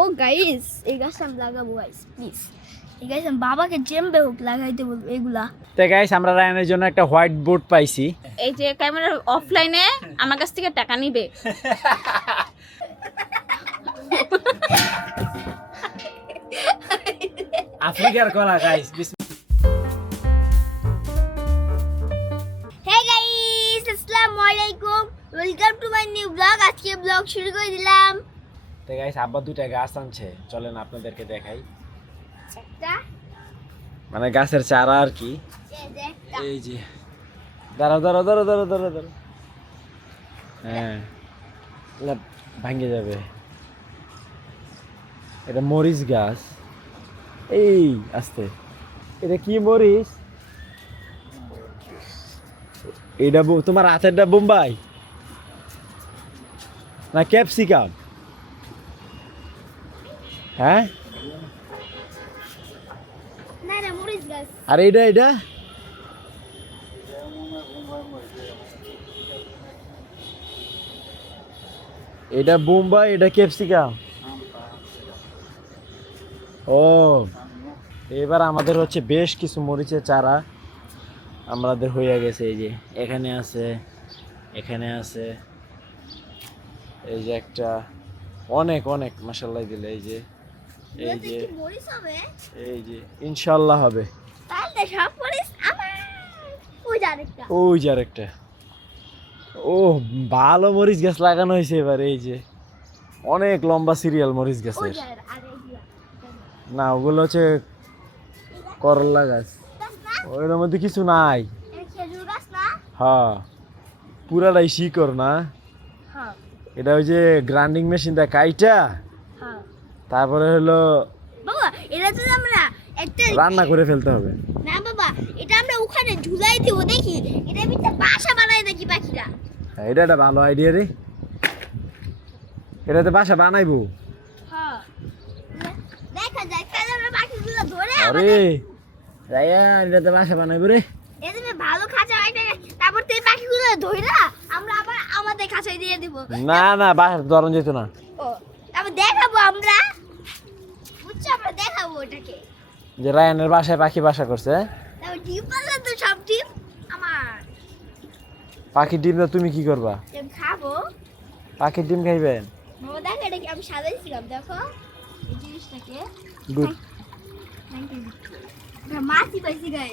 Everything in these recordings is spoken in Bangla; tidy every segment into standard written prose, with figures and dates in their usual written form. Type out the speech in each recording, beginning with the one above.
ও গাইস এই গাছ আমি লাগাবো গাইস প্লিজ। এই গাছ আমি বাবাকে জেমবে হোক লাগাইতে বলবো এগুলা। তো গাইস আমরা রায়ানের জন্য একটা হোয়াইট বোর্ড পাইছি। এই যে ক্যামেরা অফলাইনে আমার কাছ থেকে টাকা নিবে। আফ্রিকার কলা গাইস। হে গাইস আসসালামু আলাইকুম, welcome to my new blog. আজকে ব্লগ শুরু করে দিলাম। তো গাইস আব্বা দুইটা গাছ আনছে, চলেন আপনাদেরকে দেখাই। একটা মানে গাছের চারা আর কি। এই যে দাঁড়াও দাঁড়াও দাঁড়াও দাঁড়াও দাঁড়াও দাঁড়াও। হ্যাঁ ভাঙে যাবে। এটা মরিচ গাছ। এই আস্তে, এটা কি মরিচ? এটা তোমার হাতেরটা বোম্বাই না ক্যাপসিকাম? হ্যাঁ না না মরিচ গাছ। আর এটা এটা এটা বোম্বাই, এটা ক্যাপসিকাম। ও এবার আমাদের হচ্ছে বেশ কিছু মরিচের চারা আমাদের হয়ে গেছে। এই যে এখানে আছে, এখানে আছে, এই যে একটা, অনেক অনেক মাশাআল্লাহ দিলে। এই যে এই যে মরিচ হবে, এই যে ইনশাআল্লাহ হবে। তাহলে সব মরিচ আমার। ওই যে আরেকটা, ওই যে আরেকটা। ও ভালো মরিচ গাছ লাগানো হয়েছে এবার। এই যে অনেক লম্বা সিরিয়াল মরিচ ওই গাছের। যে আরেকটা। না ওগুলো হচ্ছে করলা গাছ, গাছ না? ওইটার মধ্যে কিছু নাই। এটা খেজুর গাছ না? হ্যাঁ পুরাটাই শিকড় না। হ্যাঁ এটা ওই যে গ্রাইন্ডিং মেশিন দিয়ে কাইটা হ্যাঁ। তারপরে হলো বাবা এটা তো আমরা একটা রান্না করে ফেলতে হবে। না বাবা, এটা আমরা ওখানে ঝুলাই দিব দেখি, এটা ভিতরে বাসা বানায় নাকি পাখিরা। হ্যাঁ, এটা একটা ভালো আইডিয়া রে। এটাতে বাসা বানাইবো। হ্যাঁ দেখা যায় কাল আমরা পাখিগুলো ধরে আরে রায়ান এটাতে বাসা বানাইবো রে। এদিকে ভালো খাঁচা হয় তারপর তো এই পাখিগুলো ধইরা আমরা আবার আমাদের খাঁচায় দিয়ে দিব। না না বাসা ধরন যেত না। ও তারপর দেখাবো আমরা, বুঝছো, আমরা দেখাবো ওটাকে। যে রায়ানের বাসায় পাখি বাসা করছে। তারপর ডিম পারলে তো সব ডিম আমার। পাখির ডিম না তুমি কি করবা? আমি খাবো। পাখির ডিম খাইবেন? বাবা দেখো এটা কি আমি সাজাইছিলাম, দেখো এই জিনিসটাকে। গুড। মাছি পাইছি গাই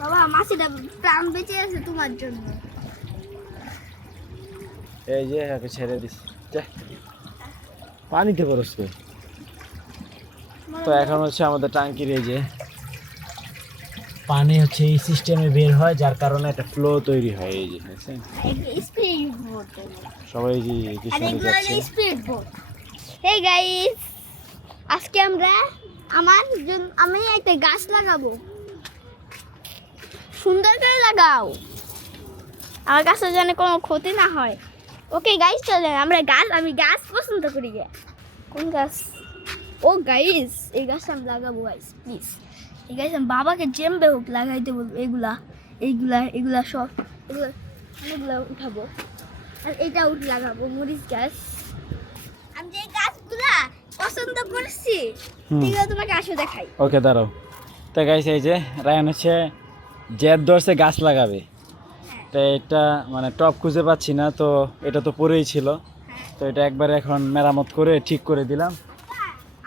বাবা, মাছিটা প্রাণ বেঁচে আছে তোমার জন্য। এই যে একে ছেড়ে দিস। পানিতে পড়ছে। তো এখন হচ্ছে আমাদের টাঙ্কির এই যে পানি হচ্ছে এই সিস্টেমে বের হয়, যার কারণে একটা ফ্লো তৈরি হয়। এই যে দেখছেন স্পিড বোট, সবাই যে কি আর সুন্দর এগুলো যাচ্ছে। Speed boat. হেই গাইস, আজকে আমি একটা গাছ লাগাবো। সুন্দর করে লাগাও, আমার গাছের যেন কোনো ক্ষতি না হয়। ওকে গাইস চলেন আমি গাছ পছন্দ করি। কোন গাছ? ও গাইস এই গাছ আমি লাগাবো গাইস প্লিজ। এই গাছ আমি বাবাকে জেমবে হোক লাগাইতে বলবো। এগুলা সব এগুলা উঠাবো, আর এটা লাগাবো মরিচ গাছ। আমি যে গাছগুলা পছন্দ করছি সেগুলো তোমাকে আসো দেখাই। ওকে দাঁড়াও। তো গাইস এই যে রায়ান হচ্ছে জেদ ধরছে গাছ লাগাবে। তো এটা মানে টপ খুঁজে পাচ্ছি না, তো এটা তো পড়েই ছিল। তো এটা একবার এখন মেরামত করে ঠিক করে দিলাম।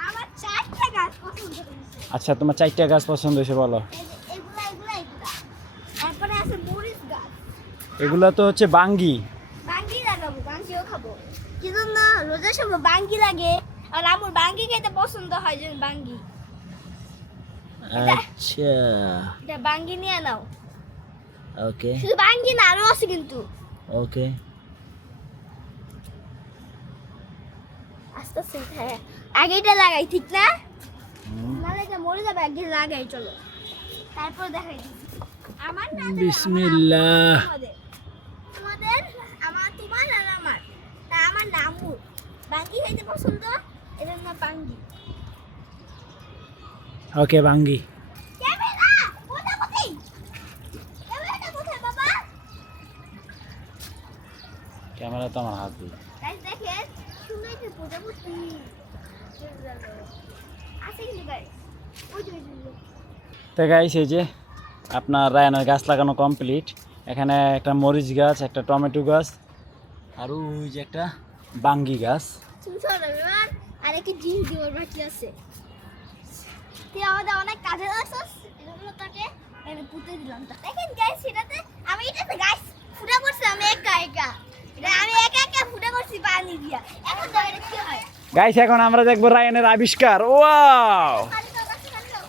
আমার 4টা গাছ পছন্দ হয়েছে। আচ্ছা তোমার 4টা গাছ পছন্দ হয়েছে বলো। এগুলা। তারপরে আছে মরিচ গাছ। এগুলা তো হচ্ছে বাঙ্গি। বাঙ্গি লাগাবো, বাঙ্গিও খাবো। কি জন্য রোজার সময় বাঙ্গি লাগে, আর আমার বাঙ্গি খেতে পছন্দ হয় যে বাঙ্গি। আচ্ছা এটা বাঙ্গি নিয়ে নাও। ওকে শুধু বাঙ্গি না, আরো আছে কিন্তু। ওকে আস্তে আস্তে হ্যাঁ, আগে এটা লাগাই ঠিক না? নাহলে এটা মরে যাবে। আগে লাগাই চলো, তারপর দেখাই দিচ্ছি। আমার না বিসমিল্লাহ। তোমাদের তোমার আর আমার। তা আমার নামু বাঙ্গি খাইতে পছন্দ, এটার নাম বাঙ্গি। ওকে বাঙ্গি। ক্যামেরা কোথায়? ক্যামেরাটা কোথায় বাবা? ক্যামেরা তো আমার হাতে। গাইস দেখেন সুন্দর একটা প্রজাপতি আছে কিন্তু গাইস ওই যে তো গাইস এই যে আপনার রায়ানের গাছ লাগানো কমপ্লিট। এখানে একটা মরিচ গাছ, একটা টমেটো গাছ, আর ওই যে একটা বাঙ্গি গাছ। আর একটা জিনিস দেওয়ার বাকি আছে। তুই আমাদের অনেক কাজে আসছিস, এজন্য তাকে এনে পুঁতে দিলাম। দেখেন গাইস, এটাতে আমি এটাতে গাইস ফুটা করছি আমি একা একা। এটা আমি একা একা ফুটা করছি পানি দিয়া। এখন তো এটা কি হয়? গাইস এখন আমরা দেখবো রায়ানের আবিষ্কার। ওয়াও, পানি দাও, কাছে পানি দাও।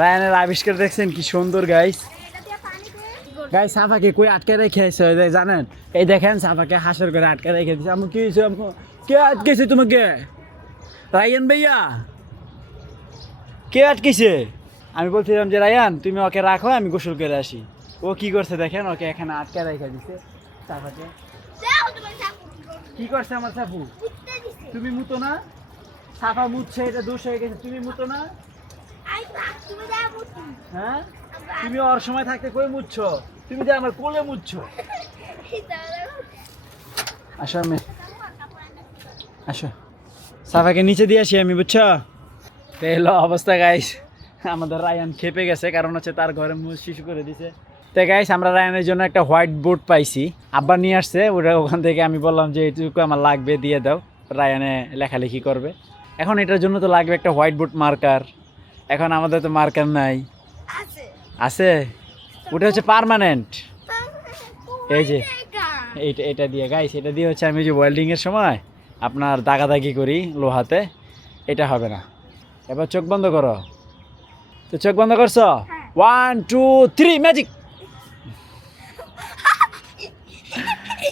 রায়ানের আবিষ্কার দেখছেন কি সুন্দর গাইস। এটা দিয়ে পানি দিয়ে গাইস সাফাকে কই আটকে রেখে আছে জানেন? এই দেখেন সাফাকে হাসর করে আটকে রেখে দিয়েছে। আমি কি হয়েছে? কে আটকেছে তোমাকে? রায়ান ভাইয়া, কে আটকেছে? আমি বলছিলাম যে রায়ান তুমি ওকে রাখো, আমি গোসল করে আসি। ও কি করছে দেখেন, ওকে এখানে আটকে রেখে দিছে সাফাকে। দাও তোমার চাকু কি করছে আমার সাফু? পুঁতে দিছে। তুমি মুতো না, সাফা মুতছে, এটা দোষ হয়ে গেছে। তুমি মুতো না, আই বাপ, তুমি দাও পুঁতে। হ্যাঁ? তুমি ওর সময় থাকতে কই মুতছো? তুমি যে আমার কোলে মুতছো। আসো আমি, আসো সাফাকে নিচে দিয়ে আসি আমি, বুঝছো? তো এলো অবস্থা গাইস। আমাদের রায়ান খেপে গেছে, কারণ হচ্ছে তার ঘরে শিশু করে দিছে। তো গাইস আমরা রায়ানের জন্য একটা হোয়াইট বোর্ড পাইছি, আব্বা নিয়ে আসছে ওটা। ওখান থেকে আমি বললাম যে এইটুকু আমার লাগবে, দিয়ে দাও, রায়ানে লেখালেখি করবে। এখন এটার জন্য তো লাগবে একটা হোয়াইট বোর্ড মার্কার। এখন আমাদের তো মার্কার নাই। আছে আছে, ওটা হচ্ছে পার্মানেন্ট। এই যে এটা দিয়ে গাইস, এটা দিয়ে হচ্ছে আমি যে ওয়েল্ডিংয়ের সময় আপনার দাগাদাগি করি লোহাতে, এটা হবে না। এবার চোখ বন্ধ করো। তো চোখ বন্ধ করছো? 1 2 3 ম্যাজিক।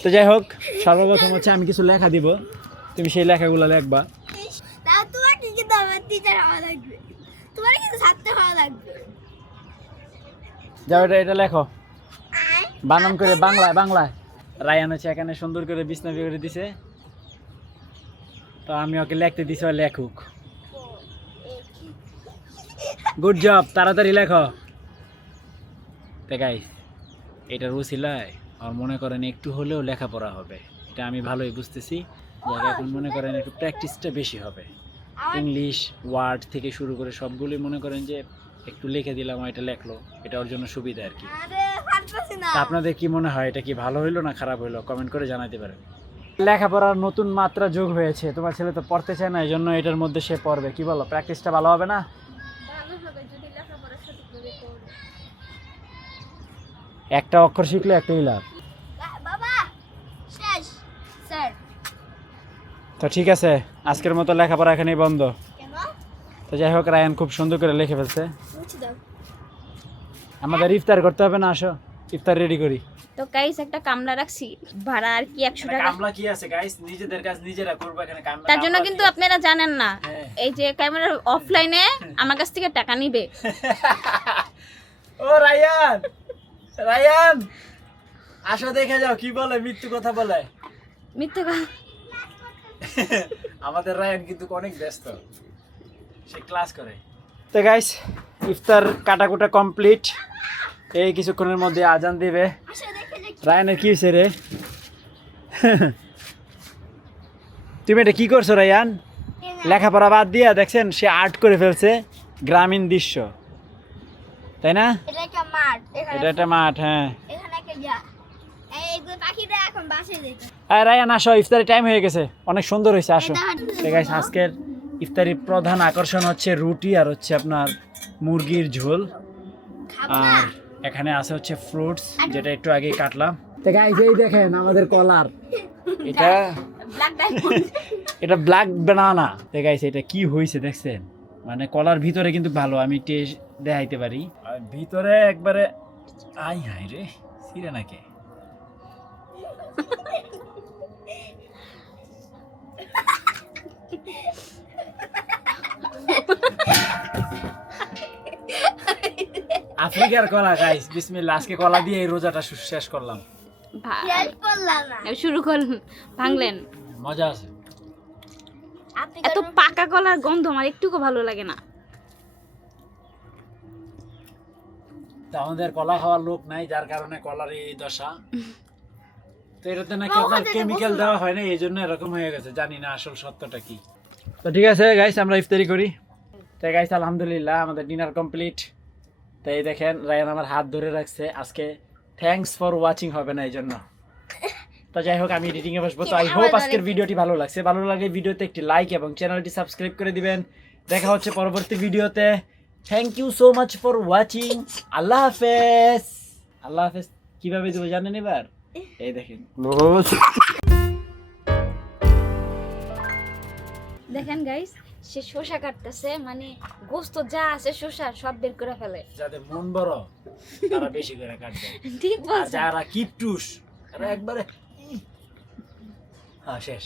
তো যাই হোক, সর্বপ্রথম হচ্ছে আমি কিছু লেখা দিব, তুমি সেই লেখাগুলো লিখবা। তা তোমার কি কিন্তু আমার টিচার হওয়া লাগবে, তোমার কিন্তু ছাত্র হওয়া লাগবে। যাও এটা লেখো বানান করে, বাংলায় বাংলায়। রায়ান হচ্ছে এখানে সুন্দর করে বিছনা করে দিছে, তো আমি ওকে লিখতে দিছি, ও লেখুক। গুড জব, তাড়াতাড়ি লেখো। তো গাইস এটা রুচিলায় আর মনে করেন একটু হলেও লেখাপড়া হবে, এটা আমি ভালোই বুঝতেছি। যাকে এখন মনে করেন একটু প্র্যাকটিসটা বেশি হবে। ইংলিশ ওয়ার্ড থেকে শুরু করে সবগুলোই মনে করেন যে একটু লিখে দিলাম, এটা লেখলো, এটা ওর জন্য সুবিধা আর কি। আরে পারতাছি না। তা আপনাদের কি মনে হয়, এটা কি ভালো হইলো না খারাপ হইলো? কমেন্ট করে জানাতে পারেন। লেখাপড়ার নতুন মাত্রা যোগ হয়েছে, তোমার ছেলে তো পড়তে চায় না, এই জন্য এটার মধ্যে সে পড়বে। কি বলো, প্র্যাকটিসটা ভালো হবে না? ভালো হবে যদি লেখাপড়া সঠিকভাবে করো। একটা অক্ষর শিখলে একটাই লাভ। বাবা শেষ স্যার। তো ঠিক আছে, আজকের মতো লেখাপড়া এখানেই বন্ধ। কেন? তো যাই হোক, রায়ান খুব সুন্দর করে লিখে ফেলছে। মুছে দাও। আমাদের ইফতার করতে হবে না? আসো ইফতার রেডি করি। তো গাইস একটা কামলা রাখছি, ভাড়া আর কি 100 টাকা। কামলা কি আছে গাইস, নিজেদের কাজ নিজেরা করব। এখানে কামলা তার জন্য কিন্তু আপনারা জানেন না, হ্যাঁ। এই যে ক্যামেরা অফলাইনে আমার কাছ থেকে টাকা নিবে। ও রায়ান, রায়ান আসো দেখে যাও কি বলে, মৃত্যু কথা বলে। মিথ্যে কথা। আমাদের রায়ান কিন্তু অনেক ব্যস্ত, সে ক্লাস করে। তো গাইস ইফতার কাটাকুটা কমপ্লিট, এই কিছুক্ষণের মধ্যে আজান দিবে। আসো দেখে দেখি। রায়ানের কি হয়েছে রে? তুমি এটা কি করছো রায়ান? লেখাপড়া বাদ দিয়া দেখছেন সে আর্ট করে ফেলছে, গ্রামীণ দৃশ্য, তাই না? এটা একটা মাঠ, এখানে এটা একটা মাঠ। হ্যাঁ, এখানে একটা ইয়া। এইগুলো পাখিরা এখন বাসে যেতে। আর রায়ান আসো, ইফতারি টাইম হয়ে গেছে, অনেক সুন্দর হয়েছে, আসো। তো গাইস আজকের ইফতারির প্রধান আকর্ষণ হচ্ছে রুটি আর হচ্ছে আপনার মুরগির ঝোল, খাবো না। আর এখানে আছে হচ্ছে ফ্রুটস, যেটা একটু আগেই কাটলাম। তো গাইস এই দেখেন আমাদের কলার, এটা ব্ল্যাক ডায়মন্ড। এটা ব্ল্যাক বানানা। তো গাইস এটা কি হয়েছে দেখছেন, মানে কলার ভিতরে কিন্তু ভালো, আমি টেস্ট দেখাইতে পারি। আর ভিতরে একবারে আই হাই রে, সিরে নাকি। আফ্রিকার কলা গাইস, বিসমিল্লাহ। আজকে কলা দিয়ে এই রোজাটা শেষ করলাম। শেষ করলাম না। শুরু করলেন, ভাঙলেন। মজা আছে। আপনি এত পাকা কলার গন্ধ আমার একটুকু ভালো লাগে না। তা আমাদের কলা খাওয়ার লোক নাই, যার কারণে কলার এই দশা। তো এটাতে নাকি আপনার কেমিক্যাল দেওয়া হয় না, এই জন্য এরকম হয়ে গেছে, জানি না আসল সত্যটা কি। তো ঠিক আছে গাইস, আমরা ইফতারি করি। তো গাইস আলহামদুলিল্লাহ আমাদের ডিনার কমপ্লিট। তো এই দেখেন রায়ান আমার হাত ধরে রাখছে, আজকে থ্যাঙ্কস ফর ওয়াচিং হবে না এই জন্য। তো যাই হোক আমি এডিটিং এ বসবো। তো আই হোপ আজকের ভিডিওটি ভালো লাগছে, ভালো লাগলে ভিডিওতে একটি লাইক এবং চ্যানেলটি সাবস্ক্রাইব করে দিবেন। দেখা হচ্ছে পরবর্তী ভিডিওতে। Thank you so much for watching. আল্লাহ হাফেজ। আল্লাহ হাফেজ কিভাবে দেবো জানেন এবার? এই দেখেন ক্লোজ। দেখেন গাইস, সে শসা কাটতেছে, মানে গোস্ত যা আছে শসা সব বের করে ফেলে। যাদের মন বড় তারা বেশি করে কাটবে, ঠিক আর বলছেন। যারা কিপটুস তারা একবারে শেষ।